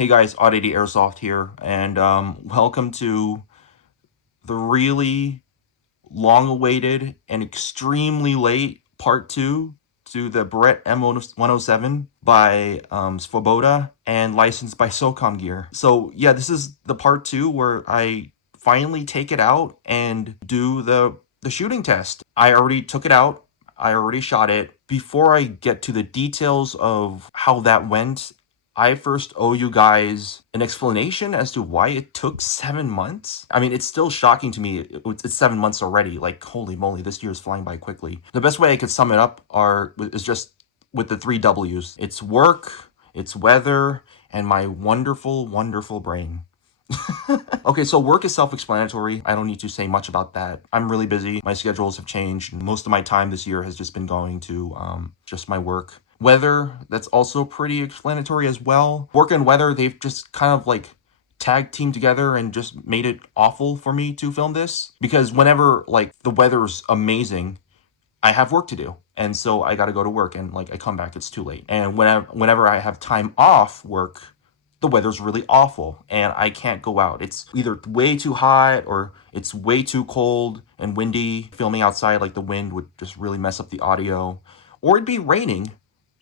Hey guys, Oddity Airsoft here, and welcome to the really long-awaited and extremely late part 2 to the Barrett M107 by Svoboda and licensed by SOCOM gear. So yeah, this is the part 2 where I finally take it out and do the shooting test. I already took it out. I already shot it. Before I get to the details of how that went, I first owe you guys an explanation as to why it took 7 months. I mean, it's still shocking to me. It's 7 months already. Like, holy moly, this year is flying by quickly. The best way I could sum it up is just with the 3 W's. It's work, it's weather, and my wonderful, wonderful brain. Okay, so work is self-explanatory. I don't need to say much about that. I'm really busy. My schedules have changed. Most of my time this year has just been going to just my work. Weather, that's also pretty explanatory as well. Work and weather, they've just kind of like tag team together and just made it awful for me to film this. Because whenever like the weather's amazing, I have work to do. And so I gotta go to work and like I come back, it's too late. And whenever I have time off work, the weather's really awful and I can't go out. It's either way too hot or it's way too cold and windy. Filming outside, like the wind would just really mess up the audio. Or it'd be raining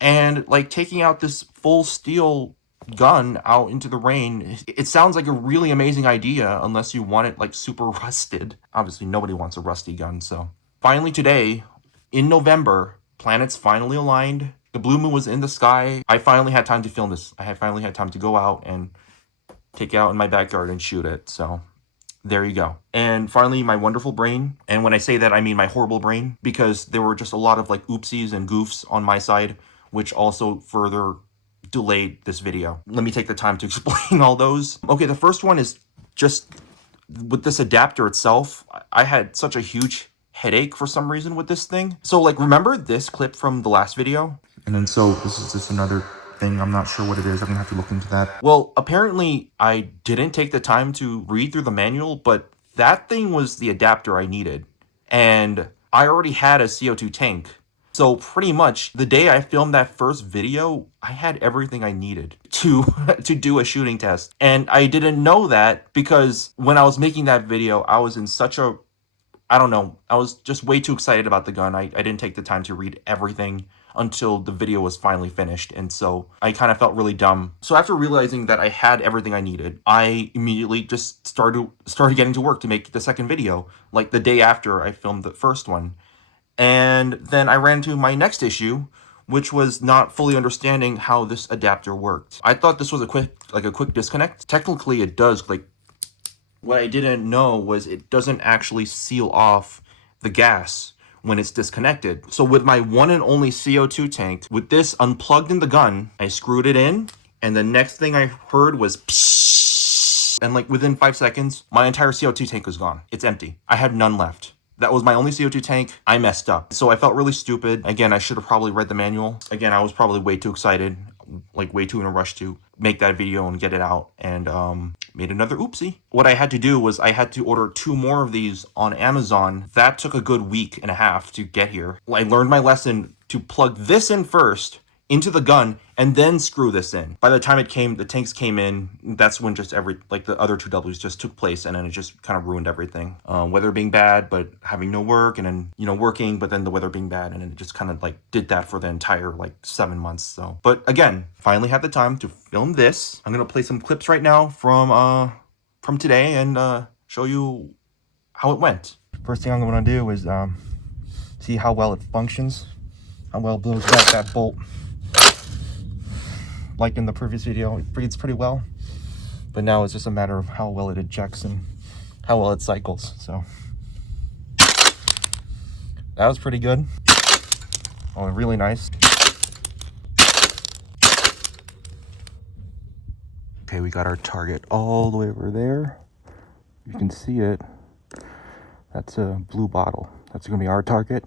and like taking out this full steel gun out into the rain, it sounds like a really amazing idea unless you want it like super rusted. Obviously nobody wants a rusty gun, so. Finally today, in November, planets finally aligned. The blue moon was in the sky. I finally had time to film this. I had finally had time to go out and take it out in my backyard and shoot it. So there you go. And finally, my wonderful brain. And when I say that, I mean my horrible brain, because there were just a lot of like oopsies and goofs on my side, which also further delayed this video. Let me take the time to explain all those. Okay, the first one is just with this adapter itself. I had such a huge headache for some reason with this thing. So like, remember this clip from the last video? And then so this is just another thing. I'm not sure what it is. I'm gonna have to look into that. Well, apparently I didn't take the time to read through the manual, but that thing was the adapter I needed. And I already had a CO2 tank. So pretty much the day I filmed that first video, I had everything I needed to do a shooting test. And I didn't know that because when I was making that video, I was in such a, I don't know, I was just way too excited about the gun. I didn't take the time to read everything until the video was finally finished, and so I kind of felt really dumb. So after realizing that I had everything I needed, I immediately just started getting to work to make the second video, like the day after I filmed the first one. And then I ran into my next issue, which was not fully understanding how this adapter worked. I thought this was a quick disconnect. Technically it does, like, what I didn't know was it doesn't actually seal off the gas when it's disconnected. So with my one and only CO2 tank, with this unplugged in the gun, I screwed it in, and the next thing I heard was psh, and like within 5 seconds, my entire CO2 tank was gone. It's empty. I had none left. That was my only CO2 tank. I messed up. So I felt really stupid. Again, I should have probably read the manual. Again, I was probably way too excited, like way too in a rush to make that video and get it out, and made another oopsie. What I had to do was I had to order 2 more of these on Amazon. That took a good week and a half to get here. I learned my lesson to plug this in first into the gun and then screw this in. By the time it came, the tanks came in, that's when just the other 2 W's just took place, and then it just kind of ruined everything. Weather being bad, but having no work, and then, you know, working, but then the weather being bad, and it just kind of like did that for the entire like 7 months. So, but again, finally had the time to film this. I'm gonna play some clips right now from today and show you how it went. First thing I'm gonna do is see how well it functions, how well it blows out that bolt. Like in the previous video, it breathes pretty well, but now it's just a matter of how well it ejects and how well it cycles. So that was pretty good. Oh, really nice. Okay, we got our target all the way over there. You can see it. That's a blue bottle. That's gonna be our target.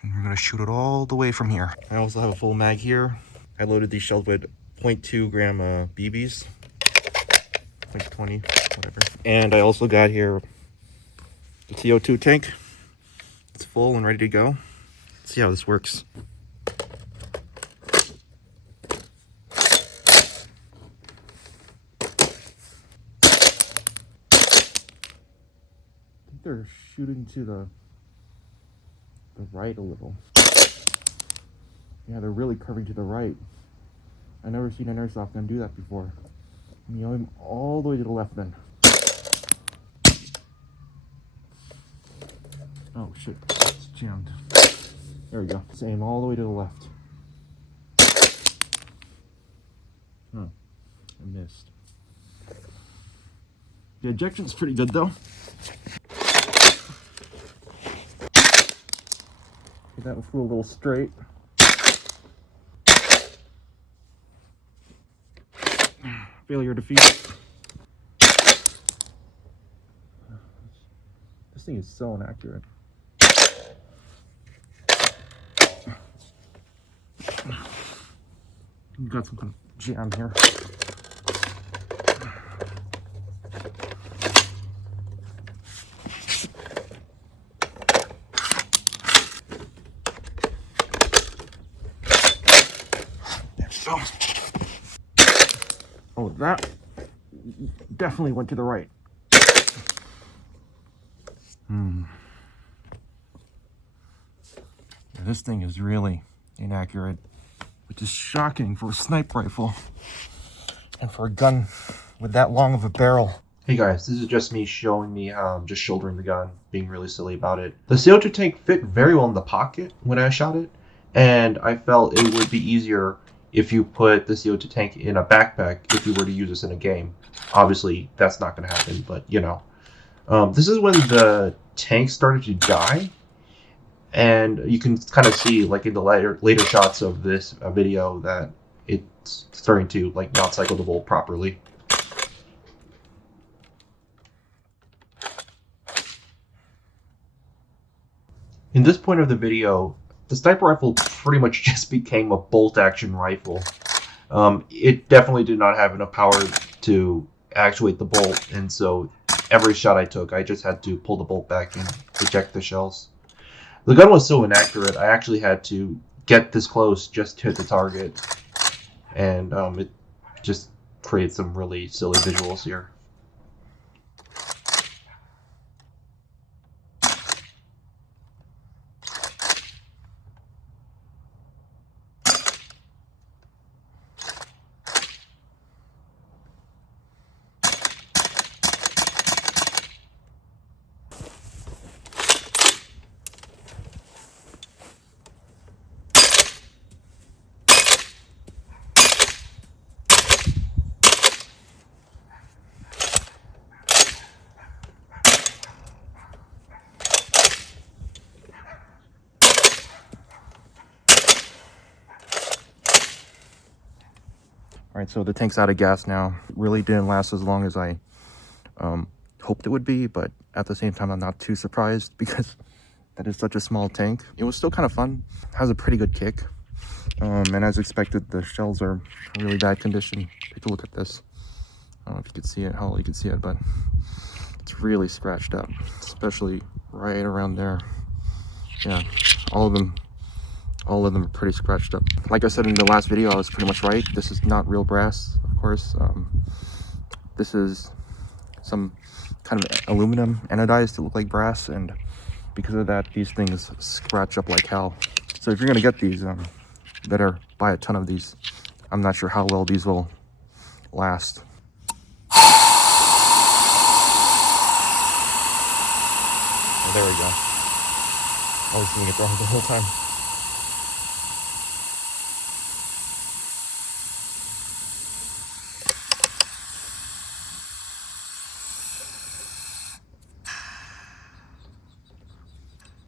And we're gonna shoot it all the way from here. I also have a full mag here. I loaded these shells with 0.2 gram BBs, 0.20, whatever. And I also got here the CO2 tank. It's full and ready to go. Let's see how this works. they're shooting to the right a little. Yeah, they're really curving to the right. I've never seen an airsoft gun do that before. You aim all the way to the left then. Oh shit, it's jammed. There we go. Just aim all the way to the left. Huh, I missed. The ejection's pretty good though. That one flew a little straight. Failure defeated. This thing is so inaccurate. Got some kind of jam here. There we go. Oh, that definitely went to the right. Yeah, this thing is really inaccurate, which is shocking for a sniper rifle and for a gun with that long of a barrel. Hey guys, this is just me showing me how I'm just shouldering the gun, being really silly about it. The CO2 tank fit very well in the pocket when I shot it, and I felt it would be easier if you put the CO2 tank in a backpack if you were to use this in a game. Obviously, that's not going to happen, but you know. This is when the tank started to die, and you can kind of see, like in the later shots of this video, that it's starting to like not cycle the bolt properly. In this point of the video, the sniper rifle pretty much just became a bolt-action rifle. It definitely did not have enough power to actuate the bolt, and so every shot I took, I just had to pull the bolt back and eject the shells. The gun was so inaccurate, I actually had to get this close just to hit the target, and it just created some really silly visuals here. All right, so the tank's out of gas now. It really didn't last as long as I hoped it would be, but at the same time, I'm not too surprised because that is such a small tank. It was still kind of fun. It has a pretty good kick. And as expected, the shells are in really bad condition. Take a look at this. I don't know if you can see it, how well you can see it, but it's really scratched up, especially right around there. Yeah, all of them are pretty scratched up. Like I said in the last video, I was pretty much right. This is not real brass, of course. This is some kind of aluminum anodized to look like brass, and because of that, these things scratch up like hell. So if you're gonna get these, you better buy a ton of these. I'm not sure how well these will last. Oh, there we go. I was doing it wrong the whole time.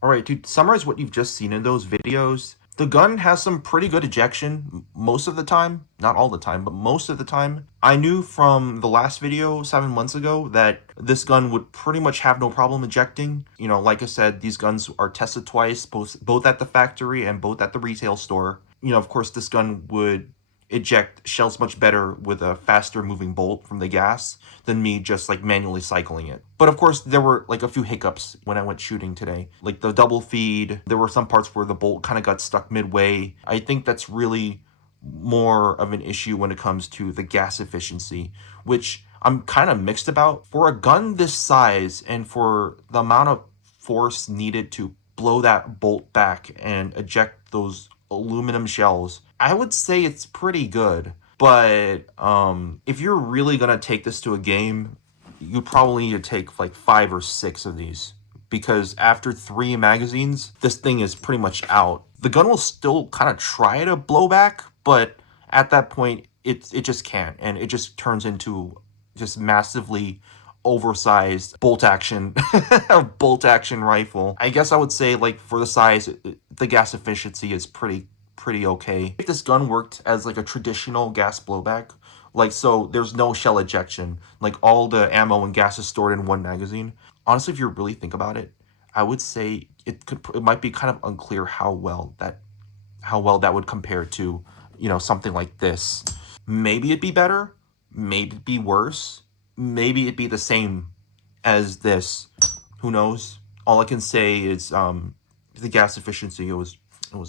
Alright, to summarize what you've just seen in those videos, the gun has some pretty good ejection most of the time. Not all the time, but most of the time. I knew from the last video 7 months ago that this gun would pretty much have no problem ejecting. You know, like I said, these guns are tested twice, both at the factory and both at the retail store. You know, of course, this gun would eject shells much better with a faster moving bolt from the gas than me just like manually cycling it. But of course there were like a few hiccups when I went shooting today. Like the double feed, there were some parts where the bolt kind of got stuck midway. I think that's really more of an issue when it comes to the gas efficiency, which I'm kind of mixed about. For a gun this size and for the amount of force needed to blow that bolt back and eject those aluminum shells, I would say it's pretty good. But if you're really gonna take this to a game, you probably need to take like 5 or 6 of these, because after 3 magazines, this thing is pretty much out. The gun will still kind of try to blow back, but at that point, it just can't, and it just turns into just massively oversized bolt action bolt action rifle. I guess I would say, like, for the size, the gas efficiency is pretty okay. If this gun worked as like a traditional gas blowback, like, so there's no shell ejection, like all the ammo and gas is stored in one magazine. Honestly, if you really think about it, I would say it might be kind of unclear how well that would compare to, something like this. Maybe it'd be better, maybe it'd be worse, maybe it'd be the same as this. Who knows? All I can say is the gas efficiency, it was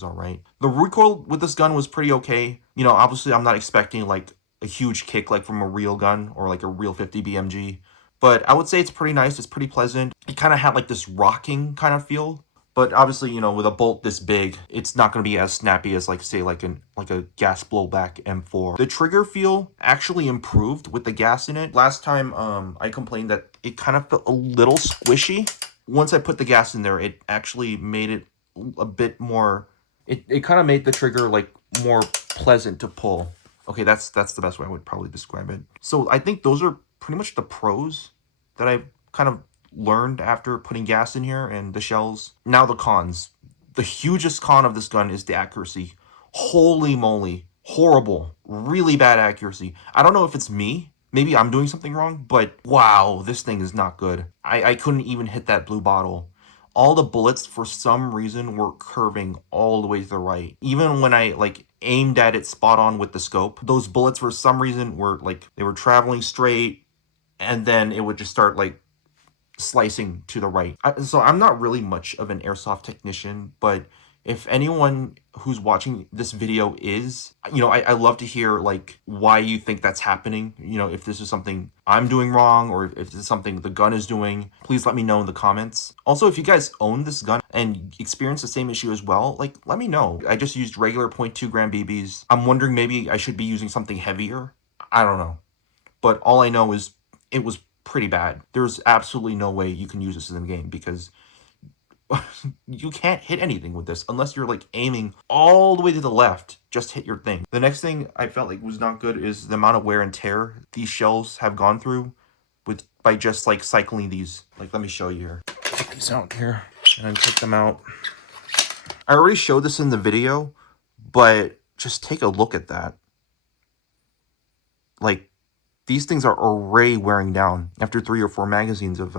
all right. The recoil with this gun was pretty okay. Obviously I'm not expecting like a huge kick like from a real gun or like a real 50 BMG, but I would say it's pretty nice. It's pretty pleasant. It kind of had like this rocking kind of feel. But obviously, with a bolt this big, it's not going to be as snappy as, like, say, like a gas blowback M4. The trigger feel actually improved with the gas in it. Last time, I complained that it kind of felt a little squishy. Once I put the gas in there, it actually made it a bit more. It kind of made the trigger like more pleasant to pull. Okay, that's the best way I would probably describe it. So I think those are pretty much the pros that I've kind of learned after putting gas in here and the shells. Now the cons. The hugest con of this gun is the accuracy. Holy moly. Horrible. Really bad accuracy. I don't know if it's me. Maybe I'm doing something wrong, but wow, this thing is not good. I couldn't even hit that blue bottle. All the bullets, for some reason, were curving all the way to the right. Even when I, like, aimed at it spot on with the scope, those bullets, for some reason, were, like, they were traveling straight, and then it would just start, like, slicing to the right. So I'm not really much of an airsoft technician, but if anyone who's watching this video is, I love to hear like why you think that's happening. If this is something I'm doing wrong or if this is something the gun is doing, please let me know in the comments. Also, if you guys own this gun and experience the same issue as well, like, let me know. I just used regular 0.2 gram BBs. I'm wondering maybe I should be using something heavier. I don't know. But all I know is it was pretty bad. There's absolutely no way you can use this in the game because you can't hit anything with this unless you're like aiming all the way to the left. Just hit your thing. The next thing I felt like was not good is the amount of wear and tear these shells have gone through by just like cycling these. Like, let me show you here. Take these out here and take them out. I already showed this in the video, but just take a look at that. Like, these things are already wearing down after 3 or 4 magazines of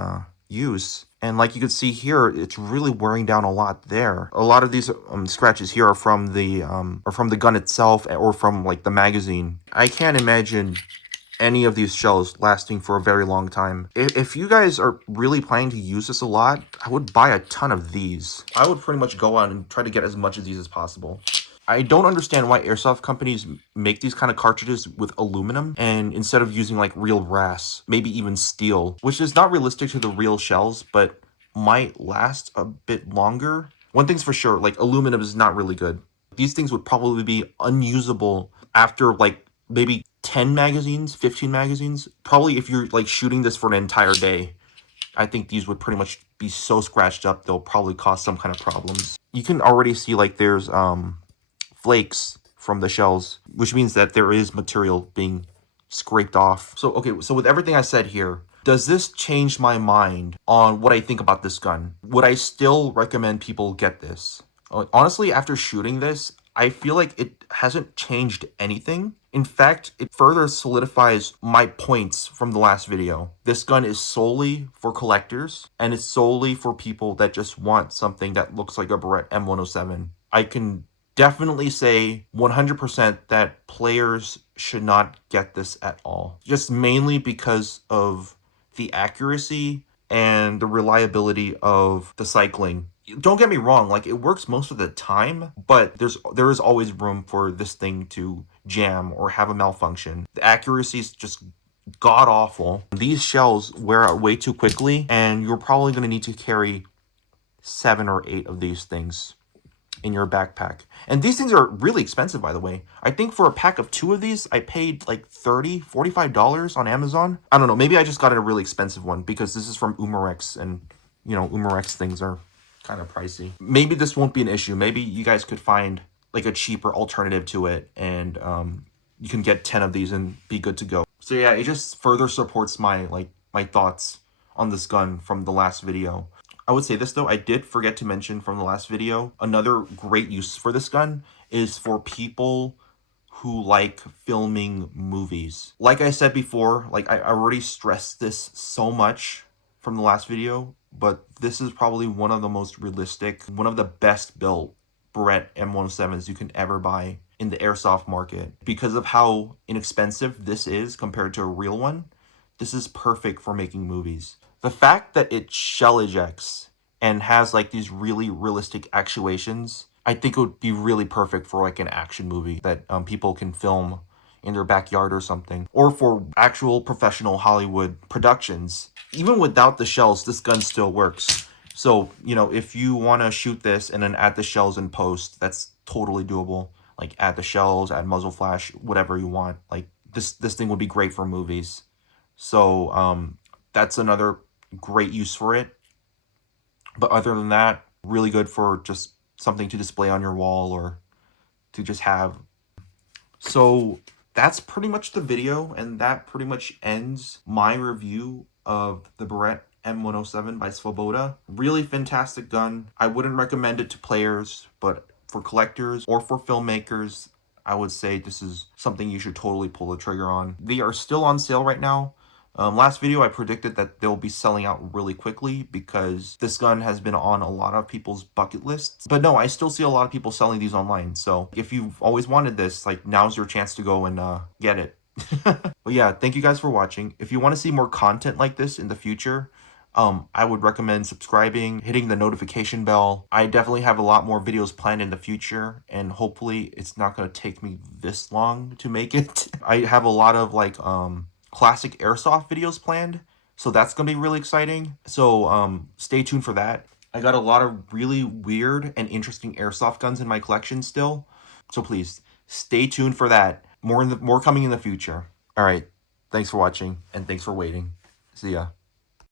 use. And like you can see here, it's really wearing down a lot there. A lot of these scratches here are from the gun itself or from like the magazine. I can't imagine any of these shells lasting for a very long time. If you guys are really planning to use this a lot, I would buy a ton of these. I would pretty much go out and try to get as much of these as possible. I don't understand why airsoft companies make these kind of cartridges with aluminum and instead of using like real brass, maybe even steel, which is not realistic to the real shells, but might last a bit longer. One thing's for sure, like, aluminum is not really good. These things would probably be unusable after like maybe 10 magazines, 15 magazines. Probably if you're like shooting this for an entire day, I think these would pretty much be so scratched up, they'll probably cause some kind of problems. You can already see like there's flakes from the shells, which means that there is material being scraped off. So, okay, so with everything I said here, does this change my mind on what I think about this gun? Would I still recommend people get this? Honestly, after shooting this, I feel like it hasn't changed anything. In fact, it further solidifies my points from the last video. This gun is solely for collectors, and it's solely for people that just want something that looks like a Barrett M107. I can definitely say 100% that players should not get this at all. Just mainly because of the accuracy and the reliability of the cycling. Don't get me wrong, like, it works most of the time, but there is always room for this thing to jam or have a malfunction. The accuracy is just god awful. These shells wear out way too quickly, and you're probably going to need to carry 7 or 8 of these things in your backpack. And these things are really expensive, by the way. I think for a pack of 2 of these, I paid like $30, $45 on Amazon. I don't know, maybe I just got a really expensive one because this is from Umarex, and you know, Umarex things are kind of pricey. Maybe this won't be an issue. Maybe you guys could find like a cheaper alternative to it, and you can get 10 of these and be good to go. So yeah, it just further supports my thoughts on this gun from the last video. I would say this though, I did forget to mention from the last video, another great use for this gun is for people who like filming movies. Like I said before, like I already stressed this so much from the last video, but this is probably one of the most realistic, one of the best built Barrett M107s you can ever buy in the airsoft market. Because of how inexpensive this is compared to a real one, this is perfect for making movies. The fact that it shell ejects and has like these really realistic actuations, I think it would be really perfect for like an action movie that people can film in their backyard or something, or for actual professional Hollywood productions. Even without the shells, this gun still works. So, you know, if you want to shoot this and then add the shells in post, that's totally doable. Like add the shells, add muzzle flash, whatever you want. Like this thing would be great for movies. So that's another great use for it. But other than that, really good for just something to display on your wall or to just have. So that's pretty much the video, and that pretty much ends my review of the Barrett M107 by Svoboda. Really fantastic gun. I wouldn't recommend it to players, but for collectors or for filmmakers, I would say this is something you should totally pull the trigger on. They are still on sale right now. Last video, I predicted that they'll be selling out really quickly because this gun has been on a lot of people's bucket lists. But no, I still see a lot of people selling these online. So if you've always wanted this, like now's your chance to go and get it. But yeah, thank you guys for watching. If you want to see more content like this in the future, I would recommend subscribing, hitting the notification bell. I definitely have a lot more videos planned in the future, and hopefully it's not going to take me this long to make it. I have a lot of like classic airsoft videos planned, so that's gonna be really exciting. So stay tuned for that. I got a lot of really weird and interesting airsoft guns in my collection still, so please stay tuned for that. More coming in the future. All right, thanks for watching and thanks for waiting. See ya.